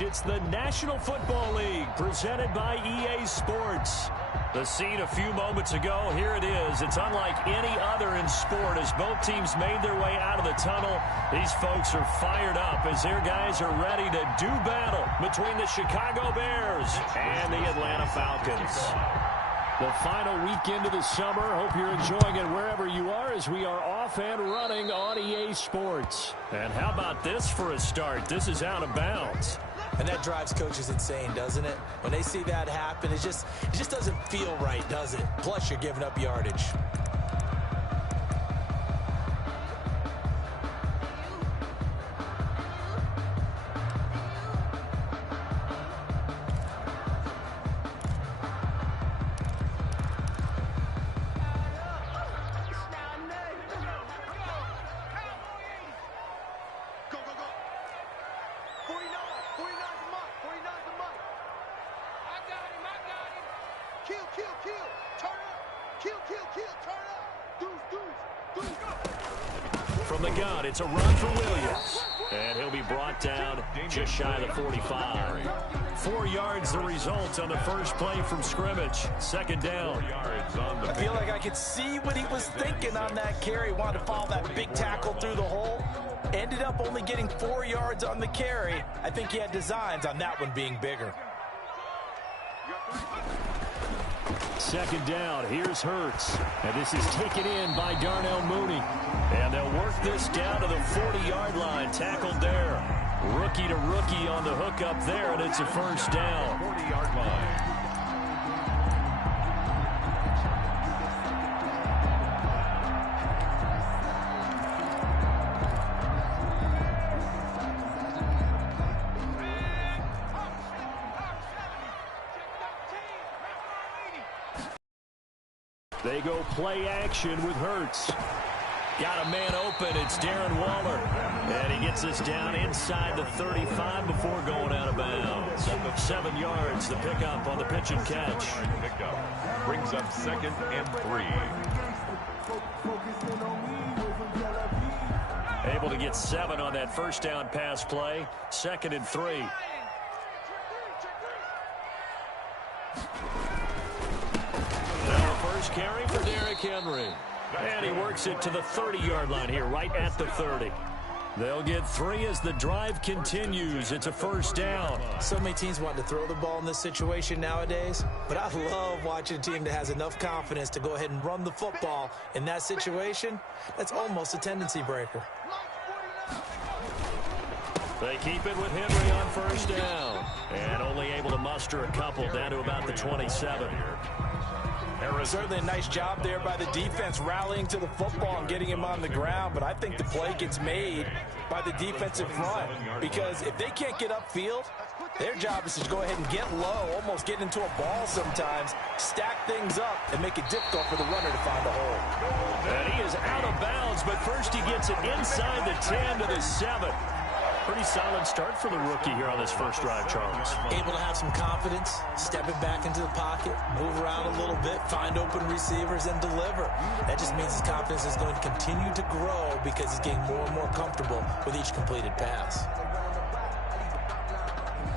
It's the National Football League presented by EA Sports. The scene a few moments ago, here it is. It's unlike any other in sport as both teams made their way out of the tunnel. These folks are fired up as their guys are ready to do battle between the Chicago Bears and the Atlanta Falcons. The final weekend of the summer. Hope you're enjoying it wherever you are as we are off and running on EA Sports. And how about this for a start? This is out of bounds. And that drives coaches insane, doesn't it? When they see that happen, it just doesn't feel right, does it? Plus, you're giving up yardage. From the gun, it's a run for Williams. And he'll be brought down just shy of the 45. 4 yards the result on the first play from scrimmage. Second down. I feel like I could see what he was thinking on that carry. Wanted to follow that big tackle through the hole. Ended up only getting 4 yards on the carry. I think he had designs on that one being bigger. Second down, here's Hurts. And this is taken in by Darnell Mooney. And they'll work this down to the 40-yard line. Tackled there. Rookie to rookie on the hook up there, and it's a first down. 40-yard line. They go play action with Hurts. Got a man open. It's Darren Waller. And he gets us down inside the 35 before going out of bounds. 7 yards, the pickup on the pitch and catch. Pickup brings up 2nd and 3. Able to get 7 on that first down pass play. 2nd and 3. First carry for Derrick Henry. And he works it to the 30-yard line here, right at the 30. They'll get 3 as the drive continues. It's a first down. So many teams want to throw the ball in this situation nowadays, but I love watching a team that has enough confidence to go ahead and run the football in that situation. That's almost a tendency breaker. They keep it with Henry on first down. And only able to muster a couple down to about the 27. Certainly a nice job there by the defense rallying to the football and getting him on the ground, but I think the play gets made by the defensive front because if they can't get upfield, their job is to go ahead and get low, almost get into a ball sometimes, stack things up, and make it difficult for the runner to find a hole. And he is out of bounds, but first he gets it inside the 10 to the 7. Pretty solid start for the rookie here on this first drive, Charles. Able to have some confidence, stepping back into the pocket, move around a little bit, find open receivers, and deliver. That just means his confidence is going to continue to grow because he's getting more and more comfortable with each completed pass.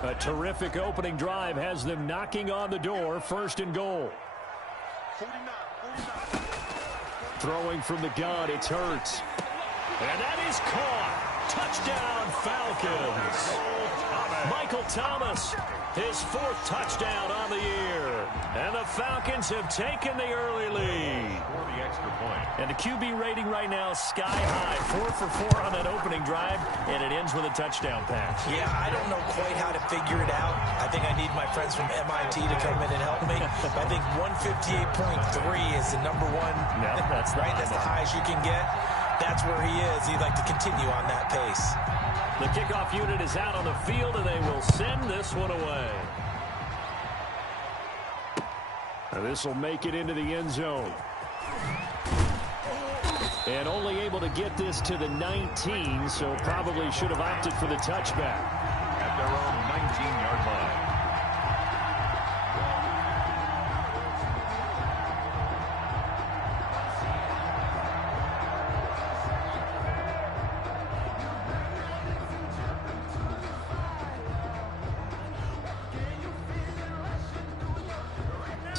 A terrific opening drive has them knocking on the door, 1st and goal. 49. Throwing from the gun, it's Hurts. And that is caught. Touchdown, Falcons. Michael Thomas, his 4th touchdown on the year. And the Falcons have taken the early lead. For the extra point. And the QB rating right now sky high. 4 for 4 on that opening drive, and it ends with a touchdown pass. Yeah, I don't know quite how to figure it out. I think I need my friends from MIT to come in and help me. I think 158.3 is the number one. No, that's right. That's the highest you can get. That's where he is. He'd like to continue on that pace. The kickoff unit is out on the field, and they will send this one away. This will make it into the end zone. And only able to get this to the 19, so probably should have opted for the touchback. At their own 19-yard line.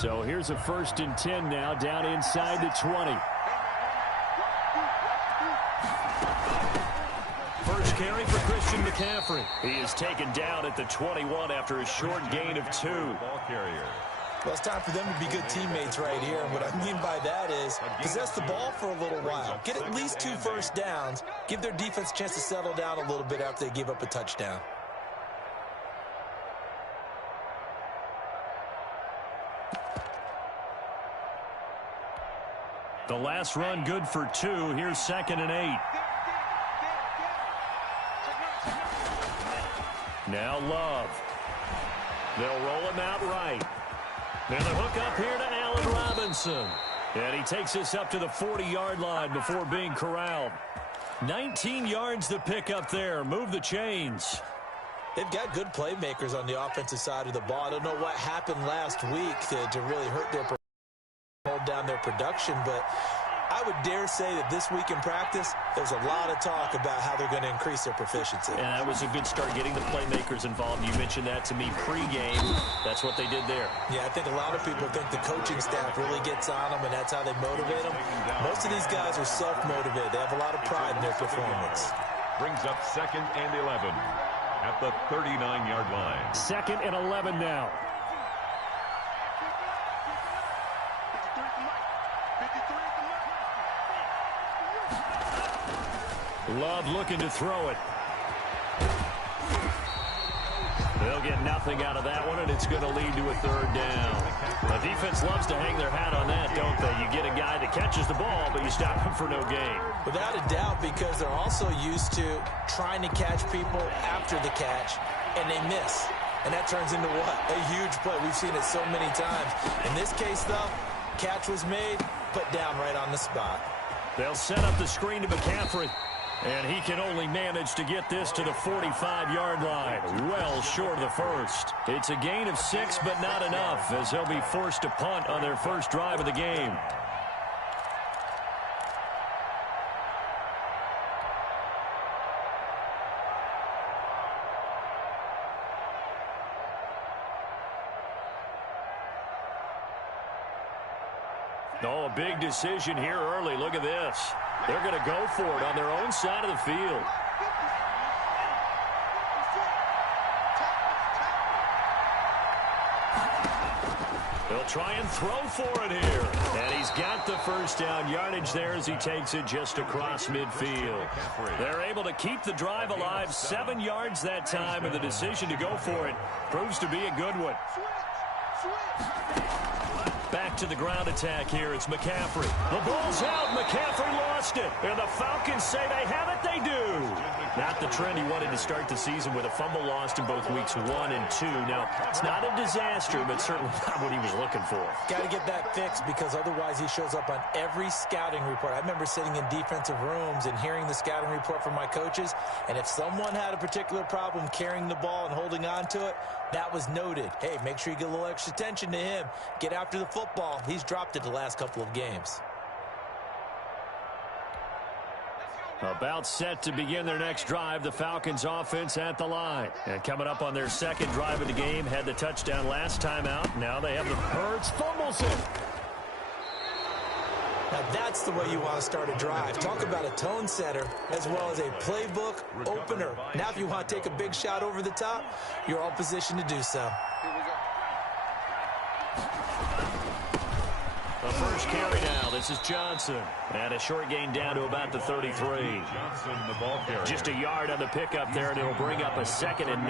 So here's a 1st and 10 now, down inside the 20. First carry for Christian McCaffrey. He is taken down at the 21 after a short gain of 2. Ball carrier. Well, it's time for them to be good teammates right here. And what I mean by that is possess the ball for a little while. Get at least 2 first downs. Give their defense a chance to settle down a little bit after they give up a touchdown. The last run good for 2. Here's 2nd and 8. Now Love. They'll roll him out right. And the hook up here to Allen Robinson. And he takes us up to the 40-yard line before being corralled. 19 yards to pick up there. Move the chains. They've got good playmakers on the offensive side of the ball. I don't know what happened last week to really hurt their hold down their production, but I would dare say that this week in practice, there's a lot of talk about how they're going to increase their proficiency. And that was a good start, getting the playmakers involved. You mentioned that to me pregame. That's what they did there. Yeah, I think a lot of people think the coaching staff really gets on them, and that's how they motivate them. Most of these guys are self-motivated. They have a lot of pride in their performance. Brings up 2nd and 11 at the 39-yard line. 2nd and 11 now. Love looking to throw it. They'll get nothing out of that one, and it's going to lead to a 3rd down. The defense loves to hang their hat on that, don't they? You get a guy that catches the ball, but you stop him for no gain. Without a doubt, because they're also used to trying to catch people after the catch, and they miss. And that turns into what? A huge play. We've seen it so many times. In this case, though, catch was made, put down right on the spot. They'll set up the screen to McCaffrey. And he can only manage to get this to the 45-yard line. Well short of the first. It's a gain of 6, but not enough, as they'll be forced to punt on their first drive of the game. Oh, a big decision here early. Look at this. They're going to go for it on their own side of the field. They'll try and throw for it here. And he's got the first down yardage there as he takes it just across midfield. They're able to keep the drive alive. 7 yards that time, and the decision to go for it proves to be a good one. Back to the ground attack here. It's McCaffrey. The ball's out. McCaffrey lost it. And the Falcons say they have it. They do. Not the trend he wanted to start the season with. A fumble lost in both weeks 1 and 2. Now, it's not a disaster, but certainly not what he was looking for. Got to get that fixed, because otherwise he shows up on every scouting report. I remember sitting in defensive rooms and hearing the scouting report from my coaches, and if someone had a particular problem carrying the ball and holding on to it, that was noted. Hey, make sure you get a little extra attention to him. Get after the football. He's dropped it the last couple of games. About set to begin their next drive, the Falcons offense at the line. And coming up on their second drive of the game, had the touchdown last time out. Now they have the Hurts, fumbles it. Now that's the way you want to start a drive. Talk about a tone setter as well as a playbook opener. Now if you want to take a big shot over the top, you're all positioned to do so. The first carry now. This is Johnson. And a short gain down to about the 33. Johnson, the ball carrier. Just a yard on the pickup there, and it'll bring up a 2nd and 9.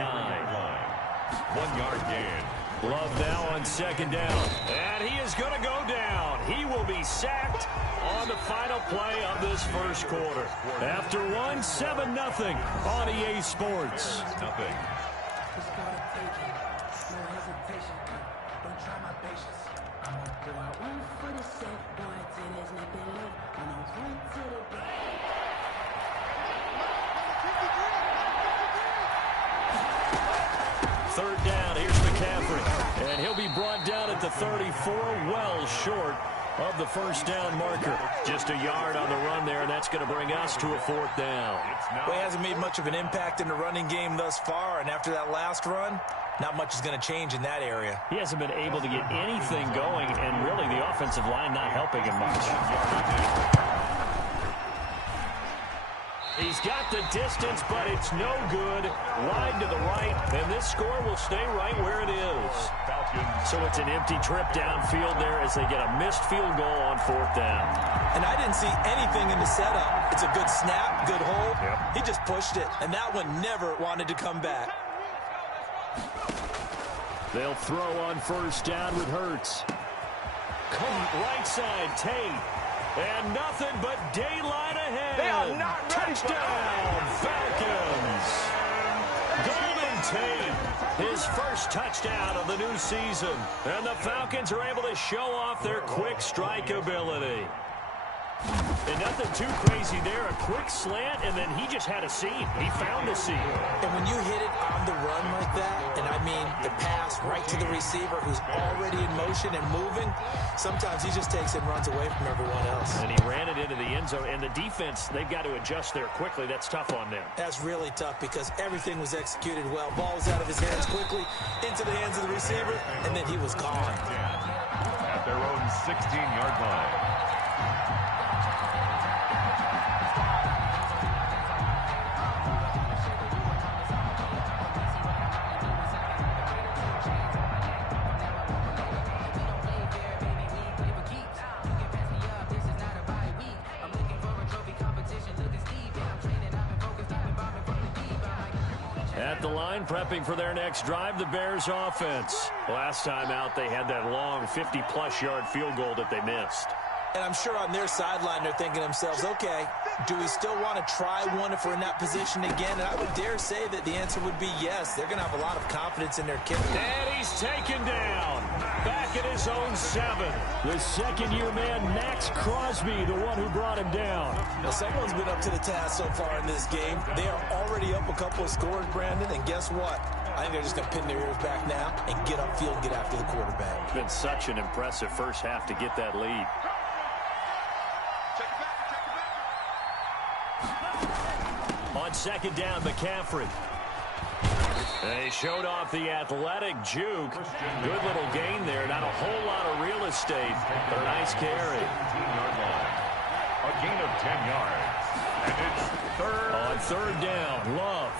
1 yard gain. Love now on 2nd down. And he is going to go down. He will be sacked on the final play of this first quarter. After 7-0 on EA Sports. Nothing. Third down, here's McCaffrey. And he'll be brought down at the 34, well short of the first down marker. Just a yard on the run there, and that's going to bring us to a 4th down. Well, he hasn't made much of an impact in the running game thus far, and after that last run, not much is going to change in that area. He hasn't been able to get anything going, and really the offensive line not helping him much. He's got the distance, but it's no good. Wide to the right, and this score will stay right where it is. So it's an empty trip downfield there as they get a missed field goal on 4th down. And I didn't see anything in the setup. It's a good snap, good hold. Yep. He just pushed it, and that one never wanted to come back. They'll throw on 1st down with Hurts. Right side, Tate. And nothing but daylight ahead. They are not ready. Touchdown, Falcons. Golden Tate, his first touchdown of the new season. And the Falcons are able to show off their quick strike ability. And nothing too crazy there. A quick slant, and then he just had a seam. He found a seam. And when you hit it on the run like that, and I mean the pass right to the receiver who's already in motion and moving, sometimes he just takes it and runs away from everyone else. And he ran it into the end zone. And the defense, they've got to adjust there quickly. That's tough on them. That's really tough because everything was executed well. Ball was out of his hands quickly, into the hands of the receiver, and then he was gone. At their own 16-yard line. At the line, prepping for their next drive, the Bears offense. Last time out, they had that long 50-plus yard field goal that they missed. And I'm sure on their sideline, they're thinking to themselves, okay, do we still want to try one if we're in that position again? And I would dare say that the answer would be yes. They're going to have a lot of confidence in their kicker. And he's taken down. Back at his own 7. The second-year man, Max Crosby, the one who brought him down. Now, someone's been up to the task so far in this game. They are already up a couple of scores, Brandon, and guess what? I think they're just going to pin their ears back now and get upfield and get after the quarterback. It's been such an impressive first half to get that lead. On 2nd down, McCaffrey. They showed off the athletic juke. Good little gain there. Not a whole lot of real estate, but a nice carry. A gain of 10 yards. And it's third. On 3rd down, Love.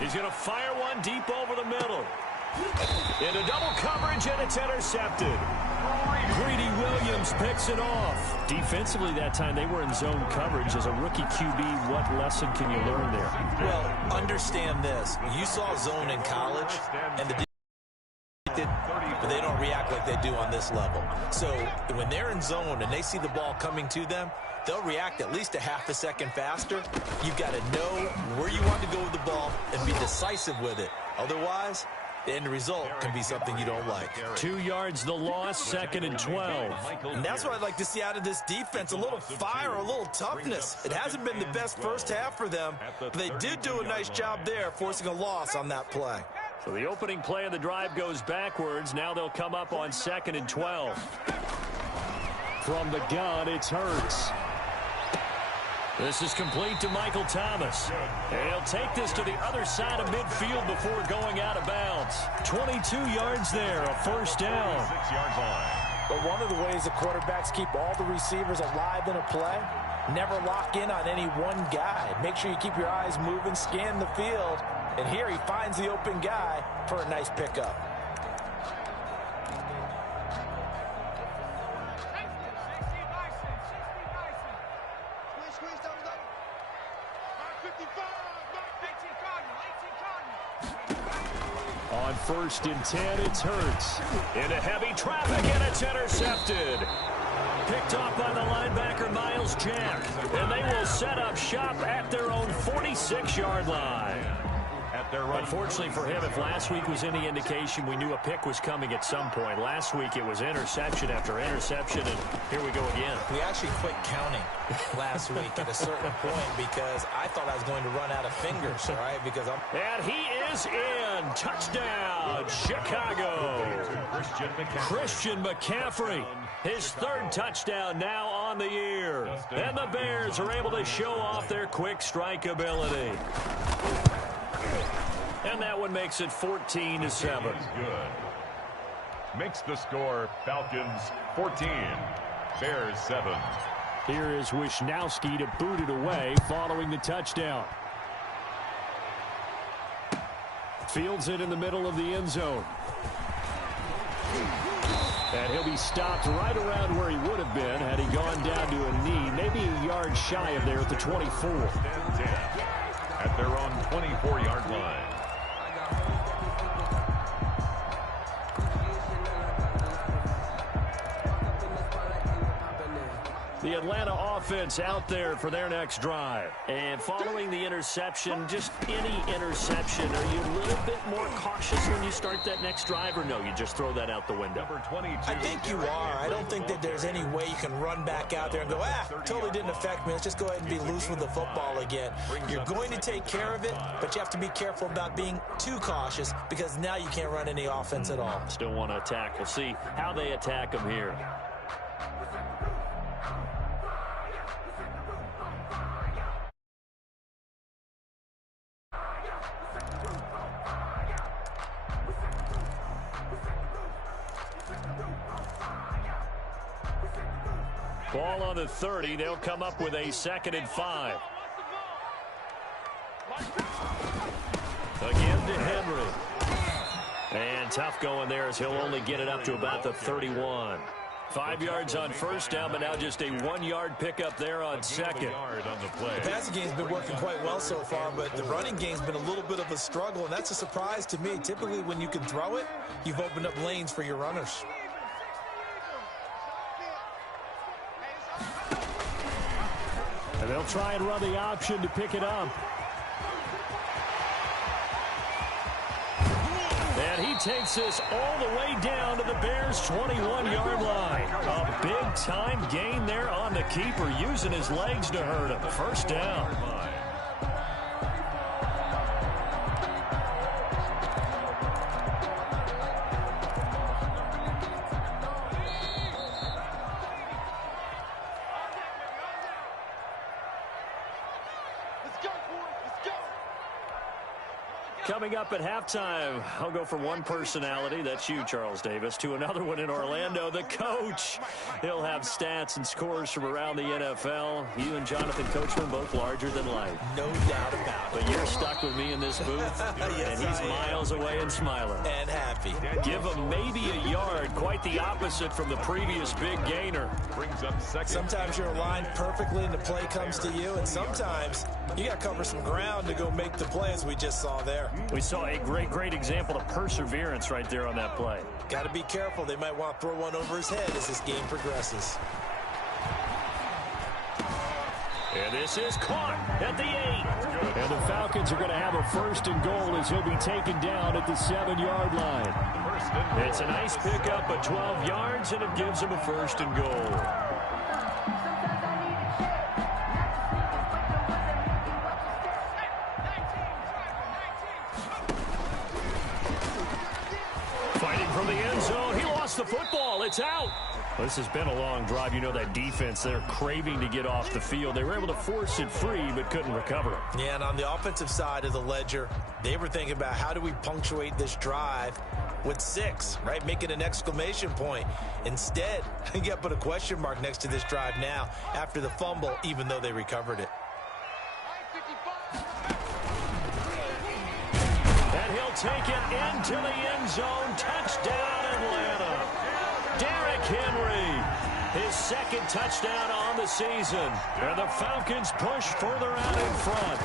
He's going to fire one deep over the middle. Into double coverage, and it's intercepted. Greedy Williams picks it off. Defensively that time, they were in zone coverage. As a rookie QB, what lesson can you learn there? Well, understand this. You saw zone in college, and but they don't react like they do on this level. So when they're in zone and they see the ball coming to them, they'll react at least a half a second faster. You've got to know where you want to go with the ball and be decisive with it. Otherwise, the end result can be something you don't like. 2 yards the loss, 2nd and 12. And that's what I'd like to see out of this defense, a little fire, a little toughness. It hasn't been the best first half for them, but they did do a nice job there, forcing a loss on that play. So the opening play of the drive goes backwards. Now they'll come up on 2nd and 12. From the gun, it's Hurts. This is complete to Michael Thomas. And he'll take this to the other side of midfield before going out of bounds. 22 yards there, a 1st down. 6-yard line. But one of the ways the quarterbacks keep all the receivers alive in a play, never lock in on any one guy. Make sure you keep your eyes moving, scan the field. And here he finds the open guy for a nice pickup. On 1st and 10, it's Hurts. Into heavy traffic, and it's intercepted. Picked off by the linebacker, Miles Jack. And they will set up shop at their own 46-yard line. Unfortunately for him, if last week was any indication, we knew a pick was coming at some point. Last week it was interception after interception, and here we go again. We actually quit counting last week at a certain point because I thought I was going to run out of fingers, all right? And he is in. Touchdown, Chicago. Christian McCaffrey, his 3rd touchdown now on the year. And the Bears are able to show off their quick strike ability. And that one makes it 14-7. Good. Makes the score Falcons 14, Bears 7. Here is Wisnowski to boot it away following the touchdown. Fields it in the middle of the end zone. And he'll be stopped right around where he would have been had he gone down to a knee, maybe a yard shy of there at the 24. At their own 24-yard line. The Atlanta offense out there for their next drive. And following the interception, just any interception, are you a little bit more cautious when you start that next drive, or no, you just throw that out the window? Number 22. I think you are. I don't think that there's any way you can run back out there and go, totally didn't affect me. Let's just go ahead and be loose with the football again. You're going to take care of it, but you have to be careful about being too cautious because now you can't run any offense at all. Still want to attack. We'll see how they attack them here. Ball on the 30. They'll come up with a 2nd and 5. Again to Henry. And tough going there as he'll only get it up to about the 31. 5 yards on first down, but now just a 1-yard pickup there on second. The passing game's been working quite well so far, but the running game's been a little bit of a struggle, and that's a surprise to me. Typically, when you can throw it, you've opened up lanes for your runners. And they'll try and run the option to pick it up. And he takes this all the way down to the Bears' 21-yard line. A big-time gain there on the keeper, using his legs to hurt him. First down. Coming up at halftime, I'll go from one personality, that's you, Charles Davis, to another one in Orlando, the coach. He'll have stats and scores from around the NFL. You and Jonathan Coachman both larger than life. No doubt about it. But you're stuck with me in this booth, yes, and he's miles away and smiling. And happy. Give him maybe a yard, quite the opposite from the previous big gainer. Brings up second. Sometimes you're aligned perfectly and the play comes to you, and sometimes you got to cover some ground to go make the play, as we just saw there. We saw a great example of perseverance right there on that play. Got to be careful. They might want to throw one over his head as this game progresses. And this is caught at the 8. And the Falcons are going to have a 1st and goal as he'll be taken down at the 7-yard line. It's a nice pickup of 12 yards, and it gives him a 1st and goal. From the end zone, he lost the football. It's out. This has been a long drive. You know that defense, they're craving to get off the field. They were able to force it free, but couldn't recover it. Yeah, and on the offensive side of the ledger, they were thinking about how do we punctuate this drive with 6, right? Make it an exclamation point. Instead, you got to put a question mark next to this drive now after the fumble, even though they recovered it. Take it into the end zone. Touchdown, Atlanta. Derrick Henry, his 2nd touchdown on the season. And the Falcons push further out in front.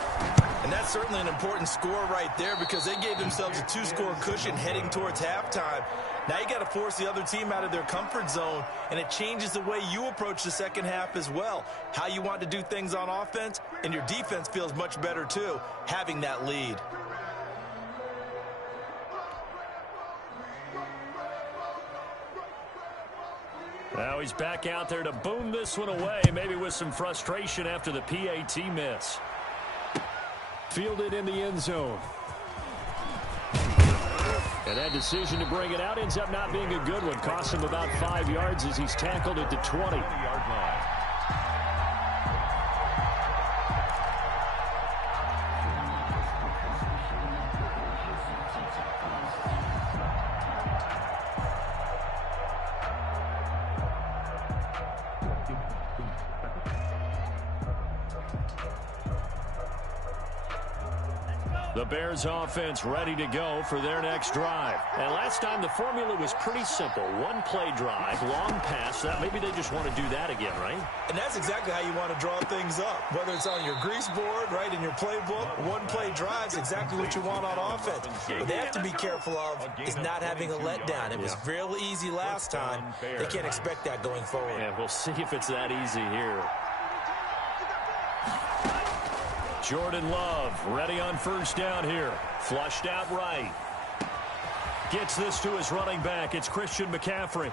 And that's certainly an important score right there because they gave themselves a 2-score cushion heading towards halftime. Now you got to force the other team out of their comfort zone, and it changes the way you approach the second half as well. How you want to do things on offense, and your defense feels much better too, having that lead. Now he's back out there to boom this one away, maybe with some frustration after the PAT miss. Fielded in the end zone. And that decision to bring it out ends up not being a good one. Costs him about 5 yards as he's tackled at the 20. The Bears offense ready to go for their next drive. And last time the formula was pretty simple. One play drive, long pass. That maybe they just want to do that again, right? And that's exactly how you want to draw things up. Whether it's on your grease board, right, in your playbook, one play drive is exactly what you want on offense. What they have to be careful of is not having a letdown. It was real easy last time. They can't expect that going forward. Yeah, we'll see if it's that easy here. Jordan Love ready on first down here. Flushed out right. Gets this to his running back. It's Christian McCaffrey.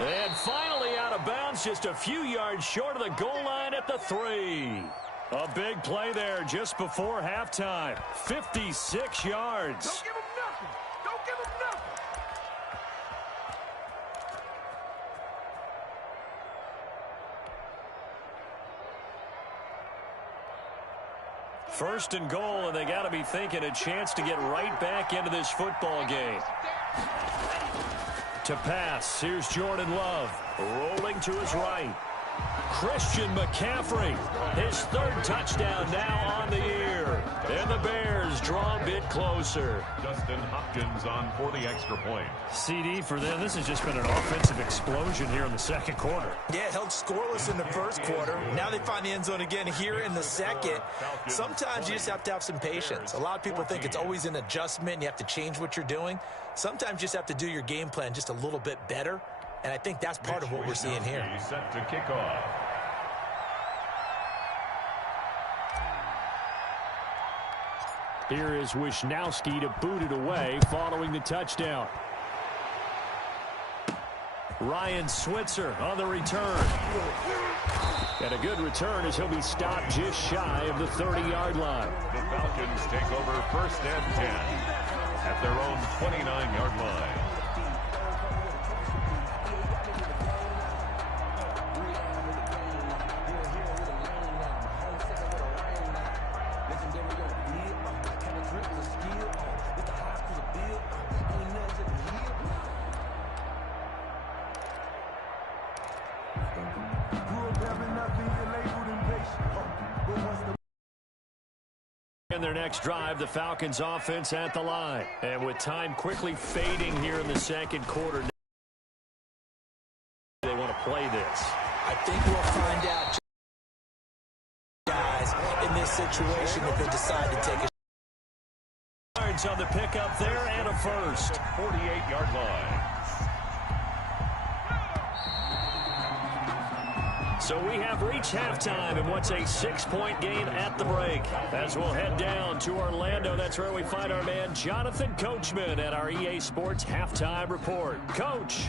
And finally out of bounds, just a few yards short of the goal line at the 3. A big play there just before halftime. 56 yards. Don't give him nothing. Don't give him nothing. First and goal, and they got to be thinking a chance to get right back into this football game. To pass, here's Jordan Love, rolling to his right. Christian McCaffrey, his third touchdown now on the year. And the Bears draw a bit closer. Justin Hopkins on for the extra point. CD for them. This has just been an offensive explosion here in the second quarter. Yeah, held scoreless in the first quarter. Now they find the end zone again here in the second. Sometimes you just have to have some patience. A lot of people think it's always an adjustment. You have to change what you're doing. Sometimes you just have to do your game plan just a little bit better. And I think that's part of what we're seeing here. Set to kick off. Here is Wisnowski to boot it away following the touchdown. Ryan Switzer on the return. And a good return as he'll be stopped just shy of the 30-yard line. The Falcons take over first and 10 at their own 29-yard line. In their next drive, the Falcons offense at the line. And with time quickly fading here in the second quarter, they want to play this. I think we'll find out, guys, in this situation if they decide to take a yards on the pickup there and a first. 48-yard line. So we have reached halftime in what's a 6-point game at the break. As we'll head down to Orlando, that's where we find our man Jonathan Coachman at our EA Sports Halftime Report. Coach.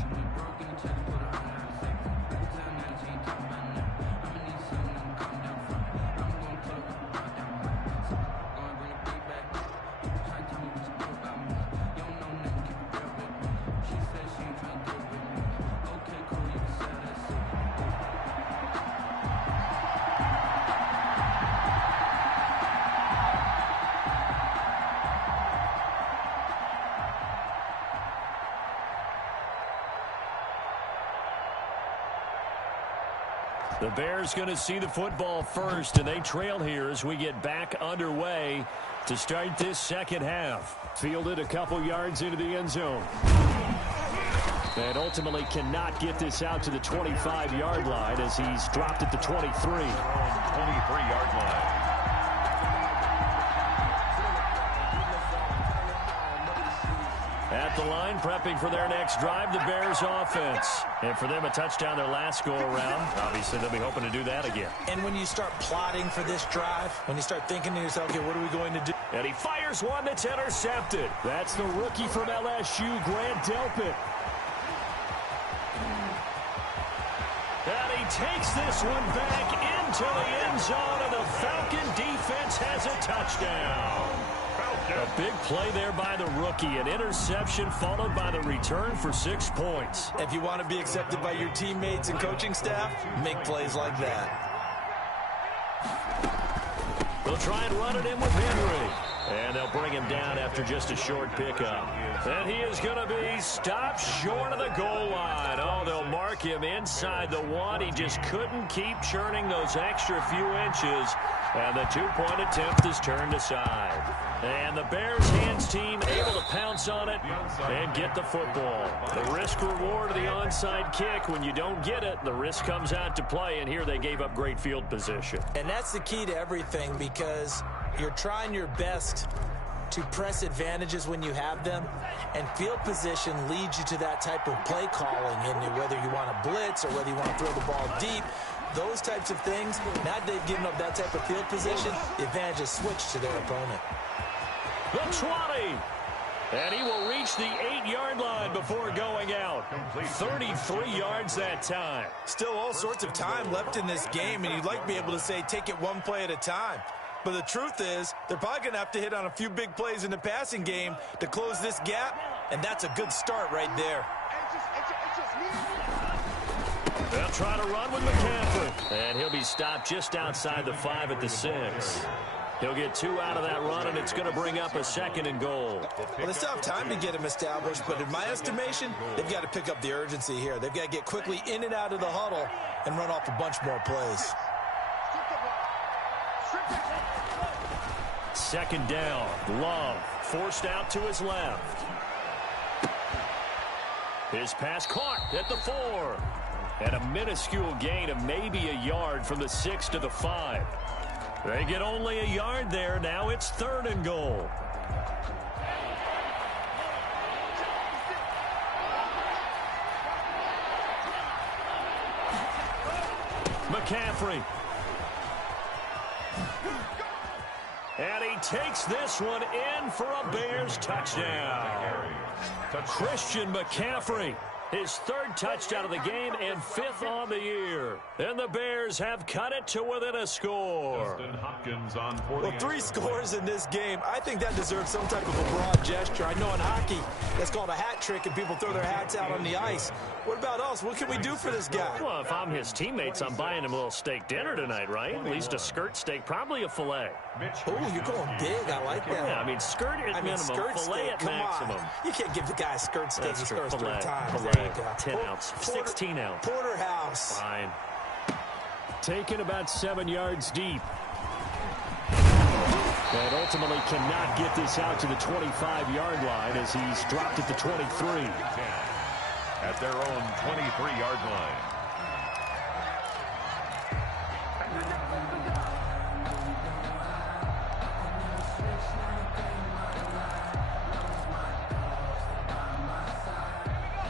The Bears going to see the football first, and they trail here as we get back underway to start this second half. Fielded a couple yards into the end zone. And ultimately cannot get this out to the 25-yard line as he's dropped at the 23. 23-yard line. At the line, prepping for their next drive, the Bears offense. And for them, a touchdown their last go-around. Obviously, they'll be hoping to do that again. And when you start plotting for this drive, when you start thinking to yourself, okay, what are we going to do? And he fires one that's intercepted. That's the rookie from LSU, Grant Delpit. And he takes this one back into the end zone, and the Falcon defense has a touchdown. A big play there by the rookie. An interception followed by the return for 6 points. If you want to be accepted by your teammates and coaching staff, make plays like that. They'll try and run it in with Henry. And they'll bring him down after just a short pickup. And he is going to be stopped short of the goal line. Oh, they'll mark him inside the one. He just couldn't keep churning those extra few inches. And the two-point attempt is turned aside. And the Bears hands team able to pounce on it and get the football. The risk-reward of the onside kick. When you don't get it, the risk comes out to play, and here they gave up great field position. And that's the key to everything, because you're trying your best to press advantages when you have them, and field position leads you to that type of play calling, and whether you want to blitz or whether you want to throw the ball deep, those types of things. Now that they've given up that type of field position, the advantage is switched to their opponent. The 20. And he will reach the 8-yard line before going out. 33 yards that time. Still all sorts of time left in this game, and you'd like to be able to say take it one play at a time. But the truth is, they're probably going to have to hit on a few big plays in the passing game to close this gap, and that's a good start right there. They'll try to run with McCaffrey. And he'll be stopped just outside the 5 at the 6. He'll get 2 out of that run, and it's going to bring up a 2nd and goal. Well, they still have time to get him established, but in my estimation, they've got to pick up the urgency here. They've got to get quickly in and out of the huddle and run off a bunch more plays. 2nd down. Love forced out to his left. His pass caught at the 4. And a minuscule gain of maybe a yard from the 6 to the 5. They get only a yard there. Now it's 3rd and goal. McCaffrey. And he takes this one in for a Bears touchdown. Christian McCaffrey. His 3rd touchdown of the game and 5th on the year. And the Bears have cut it to within a score. Well, 3 scores in this game. I think that deserves some type of a broad gesture. I know in hockey, that's called a hat trick, and people throw their hats out on the ice. What about us? What can we do for this guy? Well, if I'm his teammates, I'm buying him a little steak dinner tonight, right? At least a skirt steak, probably a filet. Oh, you're going big. I like that. Yeah, I mean, skirt at minimum, skirt filet steak. at Come maximum. on. You can't give the guy a skirt steak. He scores 3 times. Filet. 10 ounce, 16 ounce. Porterhouse. Fine. Taken about 7 yards deep. And ultimately cannot get this out to the 25-yard line as he's dropped at the 23. At their own 23-yard line.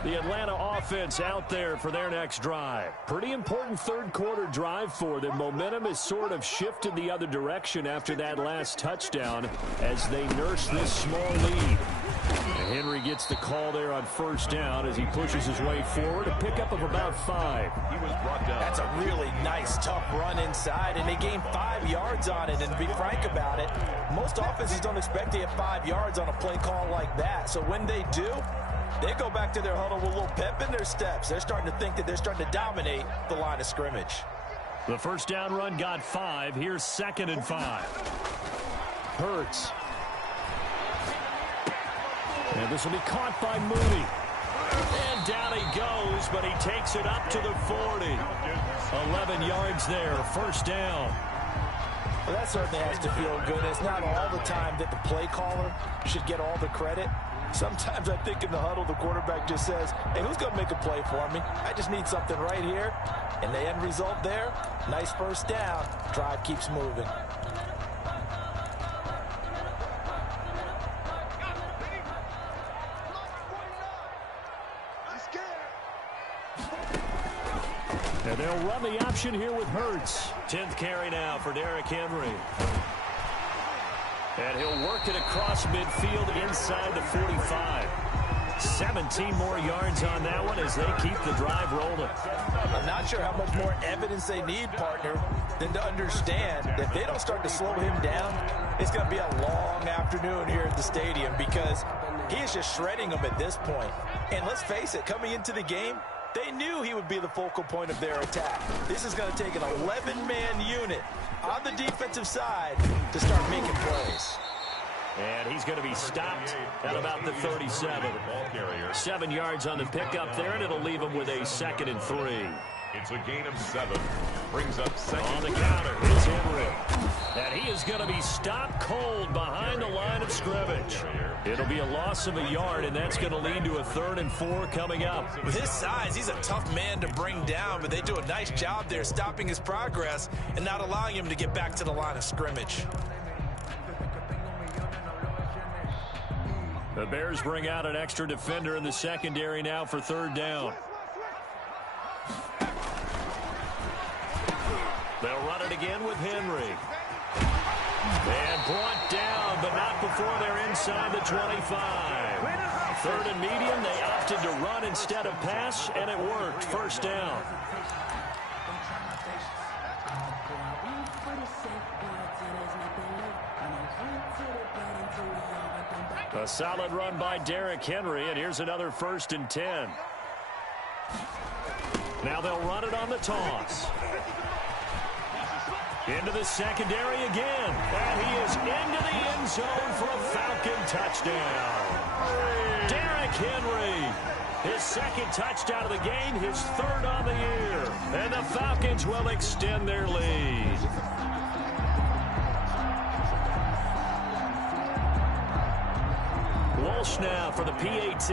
The Atlanta offense out there for their next drive. Pretty important 3rd quarter drive for them. Momentum has sort of shifted the other direction after that last touchdown as they nurse this small lead. And Henry gets the call there on 1st down as he pushes his way forward. A pickup of about 5. He was brought down. That's a really nice, tough run inside, and they gained 5 yards on it. And to be frank about it, most offenses don't expect to get 5 yards on a play call like that. So when they do, they go back to their huddle with a little pep in their steps. They're starting to think that they're starting to dominate the line of scrimmage. The 1st down run got 5. Here's 2nd and 5. Hurts. And this will be caught by Mooney. And down he goes, but he takes it up to the 40. 11 yards there, 1st down. Well, that certainly has to feel good. It's not all the time that the play caller should get all the credit. Sometimes I think in the huddle, the quarterback just says, hey, who's going to make a play for me? I just need something right here. And the end result there, nice 1st down. Drive keeps moving. And they'll run the option here with Hurts. 10th carry now for Derrick Henry. And he'll work it across midfield inside the 45. 17 more yards on that one as they keep the drive rolling. I'm not sure how much more evidence they need, partner, than to understand that if they don't start to slow him down, it's going to be a long afternoon here at the stadium because he is just shredding them at this point. And let's face it, coming into the game, they knew he would be the focal point of their attack. This is going to take an 11-man unit on the defensive side to start making plays. And he's going to be stopped at about the 37. 7 yards on the pickup there, and it'll leave him with a 2nd and 3. It's a gain of 7. Brings up second. On the counter, here's Henry. And he is going to be stopped cold behind the line of scrimmage. It'll be a loss of a yard, and that's going to lead to a 3rd and 4 coming up. With his size, he's a tough man to bring down, but they do a nice job there stopping his progress and not allowing him to get back to the line of scrimmage. The Bears bring out an extra defender in the secondary now for 3rd down. They'll run it again with Henry. And brought down, but not before they're inside the 25. 3rd and medium, they opted to run instead of pass, and it worked. 1st down. A solid run by Derrick Henry, and here's another 1st and 10. Now they'll run it on the toss. Into the secondary again. And he is into the end zone for a Falcon touchdown. Derrick Henry, his 2nd touchdown of the game, his 3rd on the year. And the Falcons will extend their lead. Walsh now for the PAT.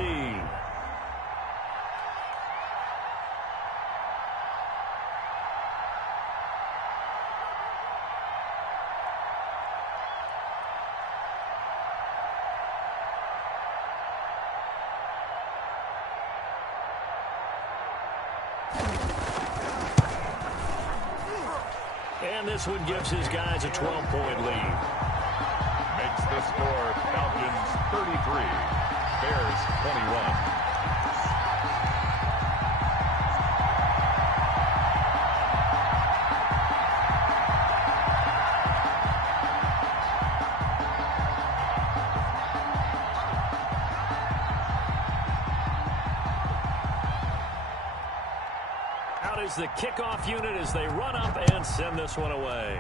And this one gives his guys a 12-point lead. Makes the score Falcons 33, Bears 21. Out is the kickoff unit as they run up and send this one away.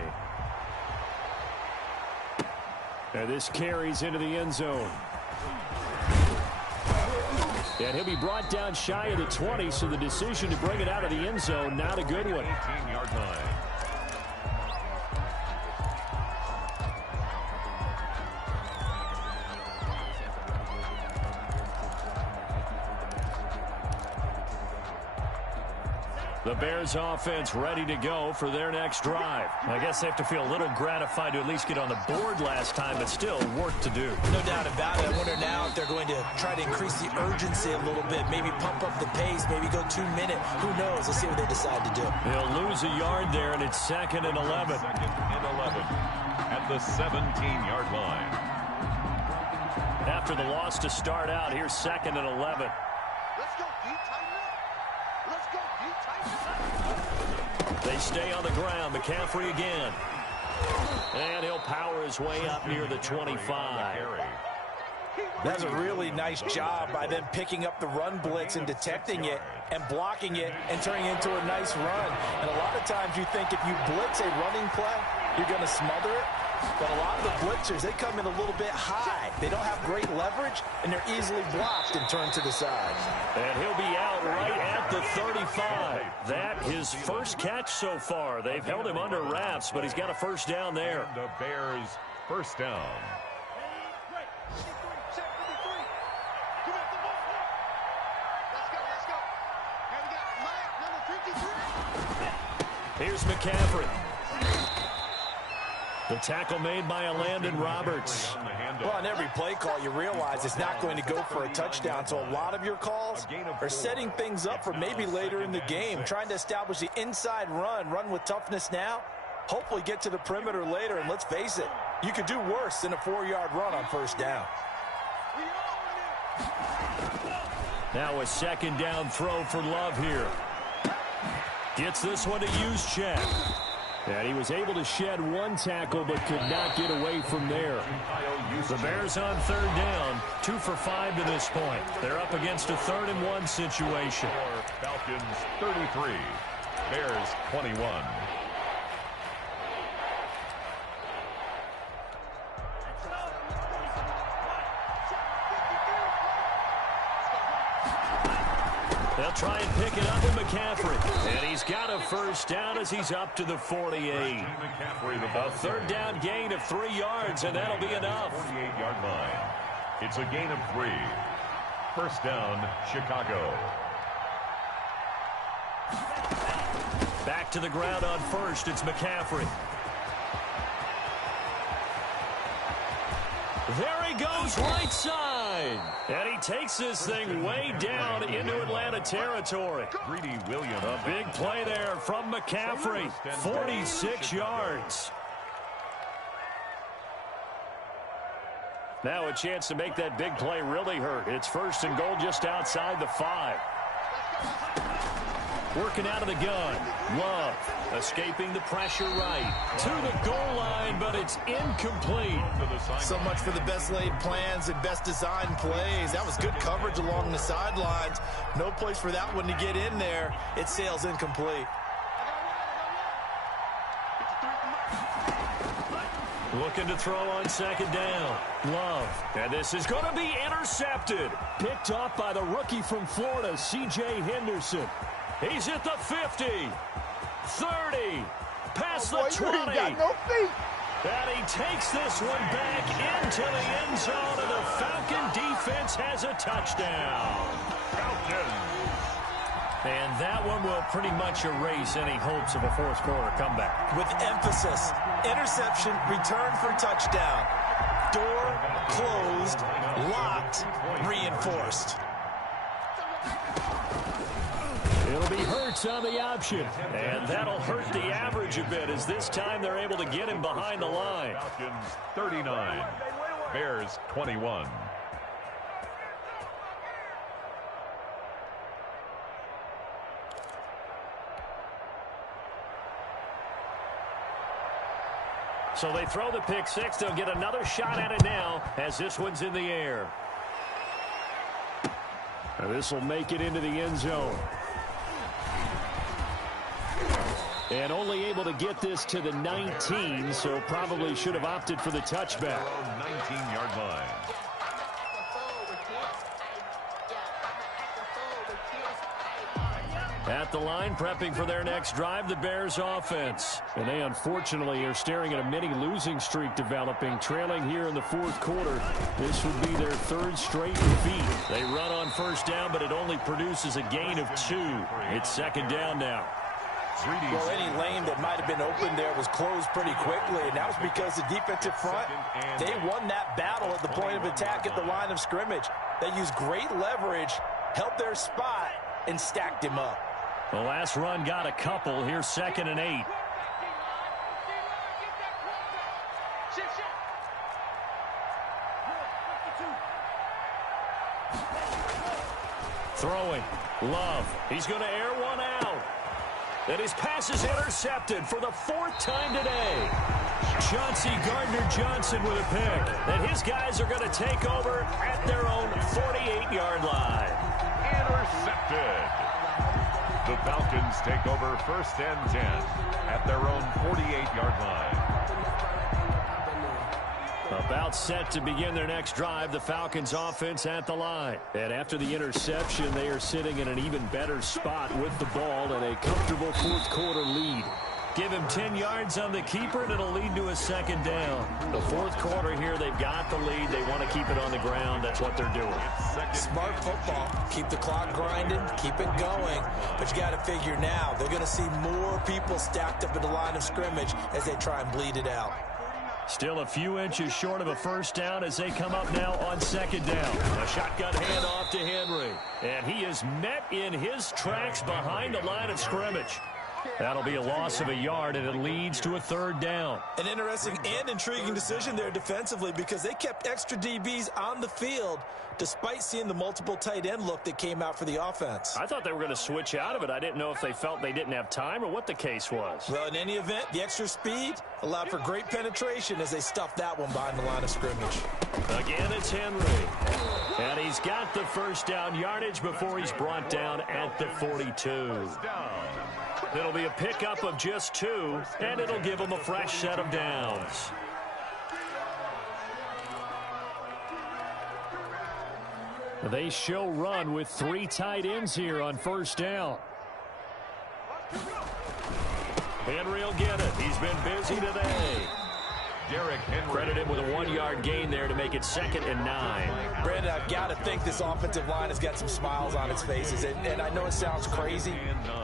And this carries into the end zone. And he'll be brought down shy of the 20, so the decision to bring it out of the end zone, not a good one. 18-yard line. The Bears offense ready to go for their next drive. I guess they have to feel a little gratified to at least get on the board last time, but still work to do. No doubt about it. I wonder now if they're going to try to increase the urgency a little bit, maybe pump up the pace, maybe go 2-minute. Who knows? Let's see what they decide to do. They'll lose a yard there, and it's 2nd and 11. 2nd and 11 at the 17-yard line. After the loss to start out, here's 2nd and 11. Let's go, deep, tighten up. Let's go, deep, tighten up. They stay on the ground. McCaffrey again. And he'll power his way up near the 25. That's a really nice job by them picking up the run blitz and detecting it and blocking it and turning it into a nice run. And a lot of times you think if you blitz a running play, you're going to smother it. But a lot of the blitzers, they come in a little bit high. They don't have great leverage, and they're easily blocked and turned to the side. And he'll be out right at the 35. That his first catch so far. They've held him under wraps, but he's got a 1st down there. And the Bears 1st down. Here's McCaffrey. The tackle made by Landon Roberts. Well, on every play call, you realize it's not going to go for a touchdown. So a lot of your calls are setting things up for maybe later in the game, trying to establish the inside run with toughness now, hopefully get to the perimeter later. And let's face it, you could do worse than a 4-yard run on 1st down. Now a 2nd down throw for Love here. Gets this one to Juszczyk. And he was able to shed one tackle but could not get away from there. The Bears on 3rd down, 2 for 5 to this point. They're up against a 3rd and 1 situation. Falcons 33, Bears 21. They'll try and pick it up with McCaffrey. And he's got a first down as he's up to the 48. A third down gain of 3 yards, and that'll be enough. 48-yard line. It's a gain of 3. First down, Chicago. Back to the ground on first. It's McCaffrey. There he goes, right side. And he takes this thing way down into Atlanta territory. Greedy Williams. A big play there from McCaffrey. 46 yards. Now a chance to make that big play really hurt. It's first and goal just outside the 5. Working out of the gun. Love escaping the pressure right to the goal line, but it's incomplete. So much for the best laid plans and best designed plays. That was good coverage along the sidelines. No place for that one to get in there. It sails incomplete. Looking to throw on second down. Love. And this is going to be intercepted. Picked off by the rookie from Florida, C.J. Henderson. He's at the 50, 30, past the 20. Got no feet. And he takes this one back into the end zone, and the Falcon defense has a touchdown. Falcons. And that one will pretty much erase any hopes of a fourth quarter comeback. With emphasis, interception, return for touchdown. Door closed, locked, reinforced. It'll be Hurts on the option, and that'll hurt the average a bit as this time they're able to get him behind the line. Falcons 39, Bears 21. So they throw the pick six. They'll get another shot at it now as this one's in the air. And this will make it into the end zone. And only able to get this to the 19, so probably should have opted for the touchback. 19-yard line. At the line, prepping for their next drive, the Bears offense. And they unfortunately are staring at a mini losing streak developing, trailing here in the fourth quarter. This would be their 3rd straight defeat. They run on first down, but it only produces a gain of 2. It's second down now. Well, any lane that might have been open there was closed pretty quickly, and that was because the defensive front, they won that battle at the point of attack at the line of scrimmage. They used great leverage, held their spot, and stacked him up. The last run got a couple. Here's 2nd and 8. Throwing. Love. He's going to air one out. And his pass is intercepted for the 4th time today. Chauncey Gardner-Johnson with a pick. And his guys are going to take over at their own 48-yard line. Intercepted. The Falcons take over 1st and 10 at their own 48-yard line. About set to begin their next drive, the Falcons offense at the line. And after the interception, they are sitting in an even better spot with the ball and a comfortable fourth quarter lead. Give him 10 yards on the keeper, and it'll lead to a second down. The fourth quarter here, they've got the lead. They want to keep it on the ground. That's what they're doing. Smart football. Keep the clock grinding, keep it going. But you got to figure now, they're going to see more people stacked up at the line of scrimmage as they try and bleed it out. Still a few inches short of a first down as they come up now on second down. A shotgun handoff to Henry. And he is met in his tracks behind the line of scrimmage. That'll be a loss of a yard, and it leads to a 3rd down. An interesting and intriguing decision there defensively because they kept extra DBs on the field despite seeing the multiple tight end look that came out for the offense. I thought they were going to switch out of it. I didn't know if they felt they didn't have time or what the case was. Well, in any event, the extra speed allowed for great penetration as they stuffed that one behind the line of scrimmage. Again, it's Henry. And he's got the first down yardage before he's brought down at the 42. It'll be a pickup of just 2, and it'll give them a fresh set of downs. They show run with 3 tight ends here on first down. Henry will get it. He's been busy today. Derrick Henry. Credit him with a 1-yard gain there to make it 2nd and 9. Brandon, I've got to think this offensive line has got some smiles on its faces. And I know it sounds crazy,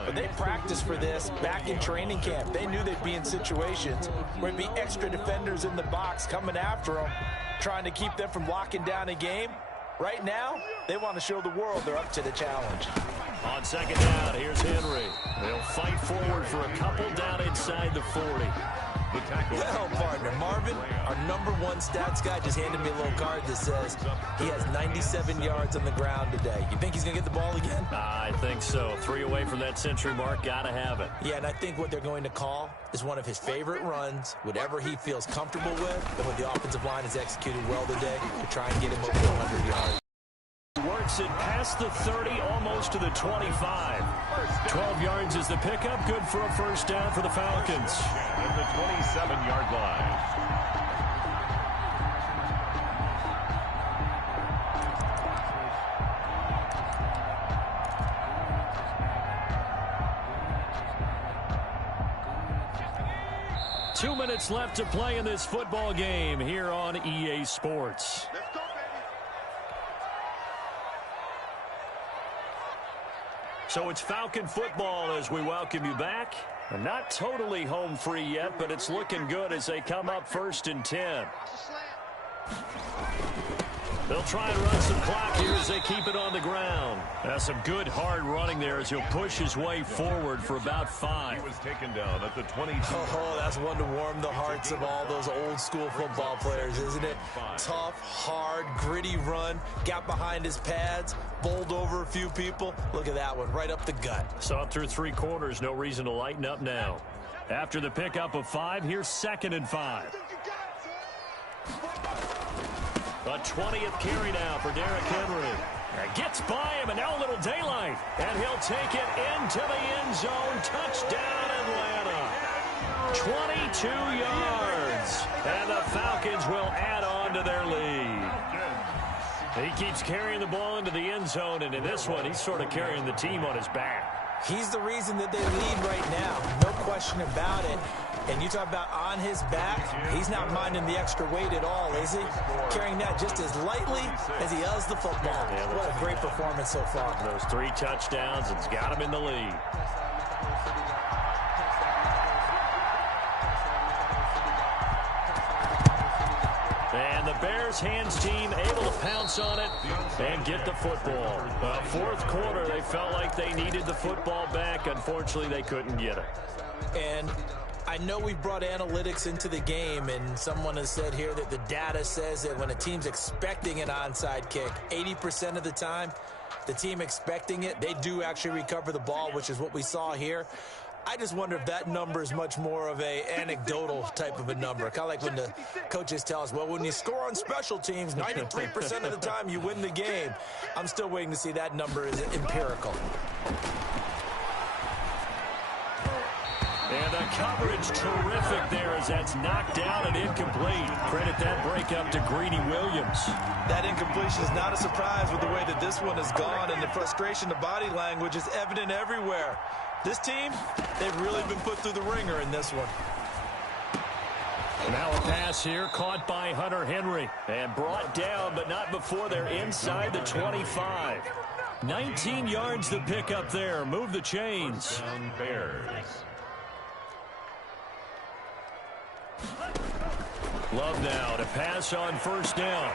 but they practiced for this back in training camp. They knew they'd be in situations where there'd be extra defenders in the box coming after them, trying to keep them from locking down a game. Right now, they want to show the world they're up to the challenge. On 2nd down, here's Henry. They'll fight forward for a couple down inside the 40. Well, partner, Marvin, our #1 stats guy just handed me a little card that says he has 97 yards on the ground today. You think he's going to get the ball again? I think so. 3 away from that century mark. Got to have it. Yeah, and I think what they're going to call is one of his favorite runs, whatever he feels comfortable with, and what the offensive line has executed well today to try and get him over 100 yards. Works it past the 30, almost to the 25. 12 yards is the pickup. Good for a 1st down for the Falcons. At the 27-yard line. Two minutes left to play in this football game here on EA Sports. Let's go, baby. So it's Falcon football as we welcome you back. And not totally home free yet, but it's looking good as they come up 1st and 10. They'll try and run some clock here as they keep it on the ground. That's some good hard running there as he'll push his way forward for about 5. He was taken down at the 22. Oh, that's one to warm the hearts of all those old school football players, isn't it? Tough, hard, gritty run. Got behind his pads, bowled over a few people. Look at that one, right up the gut. Saw it through 3 quarters. No reason to lighten up now. After the pickup of 5, here's 2nd and 5. A 20th carry now for Derrick Henry. Gets by him, and now a little daylight. And he'll take it into the end zone. Touchdown, Atlanta. 22 yards. And the Falcons will add on to their lead. He keeps carrying the ball into the end zone, and in this one, he's sort of carrying the team on his back. He's the reason that they lead right now. No question about it. And you talk about on his back, he's not minding the extra weight at all, is he? Carrying that just as lightly as he does the football. What a great performance so far. Those 3 touchdowns, it's got him in the lead. And the Bears hands team able to pounce on it and get the football. 4th quarter, they felt like they needed the football back. Unfortunately, they couldn't get it. And I know we've brought analytics into the game, and someone has said here that the data says that when a team's expecting an onside kick, 80% of the time, the team expecting it, they do actually recover the ball, which is what we saw here. I just wonder if that number is much more of a anecdotal type of a number. Kind of like when the coaches tell us, well, when you score on special teams, 93% of the time you win the game. I'm still waiting to see that number is empirical. And the coverage terrific there as that's knocked down and incomplete. Credit that break up to Greedy Williams. That incompletion is not a surprise with the way that this one has gone, and the frustration of body language is evident everywhere. This team, they've really been put through the ringer in this one. Now a pass here caught by Hunter Henry and brought down, but not before they're inside the 25. 19 yards to pick up there. Move the chains. Bears. Love now to pass on 1st down.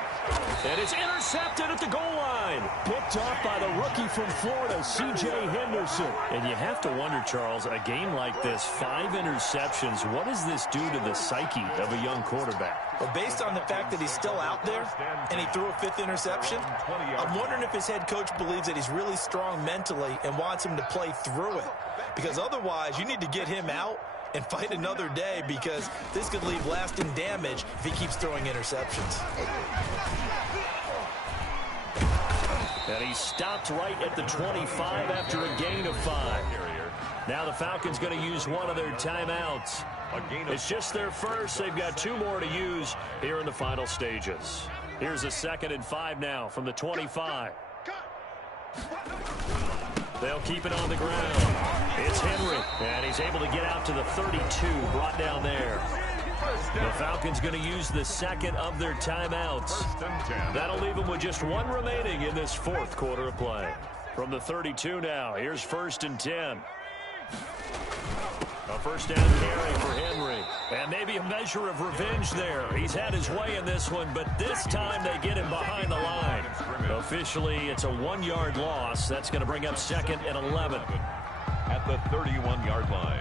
And it's intercepted at the goal line. Picked off by the rookie from Florida, C.J. Henderson. And you have to wonder, Charles, a game like this, 5 interceptions, what does this do to the psyche of a young quarterback? Well, based on the fact that he's still out there and he threw a 5th interception, I'm wondering if his head coach believes that he's really strong mentally and wants him to play through it. Because otherwise, you need to get him out and fight another day, because this could leave lasting damage if he keeps throwing interceptions. And he stopped right at the 25 after a gain of 5. Now the Falcons going to use one of their timeouts. It's just their first. They've got 2 more to use here in the final stages. Here's a 2nd and 5 now from the 25. They'll keep it on the ground. It's Henry, and he's able to get out to the 32, brought down there. The Falcons going to use the second of their timeouts. That'll leave them with just one remaining in this fourth quarter of play. From the 32 now, here's 1st and 10. A first down carry for Henry. And maybe a measure of revenge there. He's had his way in this one, but this time they get him behind the line. Officially, it's a 1-yard loss. That's going to bring up 2nd and 11. At the 31-yard line.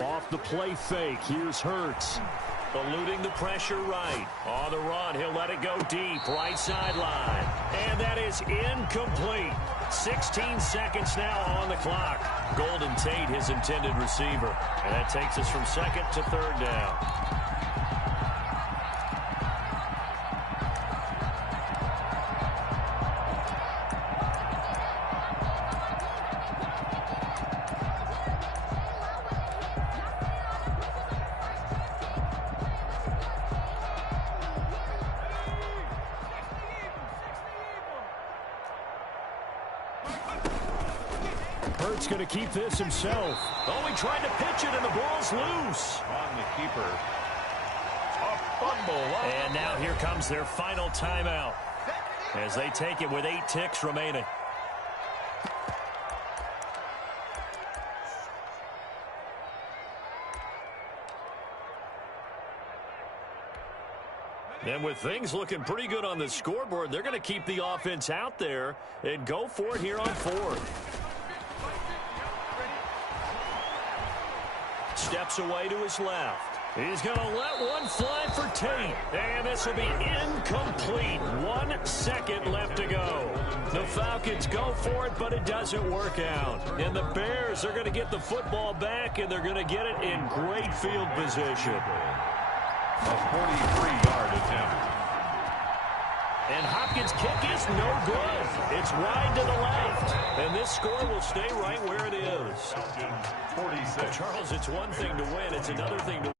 Off the play fake, here's Hurts. Eluding the pressure right. On the run, he'll let it go deep, right sideline. And that is incomplete. 16 seconds now on the clock. Golden Tate, his intended receiver. And that takes us from 2nd to 3rd down. Hurts going to keep this himself. Oh, he tried to pitch it, and the ball's loose. On the keeper. A fumble. And now here comes their final timeout as they take it with 8 ticks remaining. And with things looking pretty good on the scoreboard, they're going to keep the offense out there and go for it here on 4th. Steps away to his left. He's going to let one fly for Tate. And this will be incomplete. 1 second left to go. The Falcons go for it, but it doesn't work out. And the Bears are going to get the football back, and they're going to get it in great field position. A 43-yard attempt. And Hopkins' kick is no good. It's wide to the left. And this score will stay right where it is. 46. Charles, it's one thing to win. It's another thing to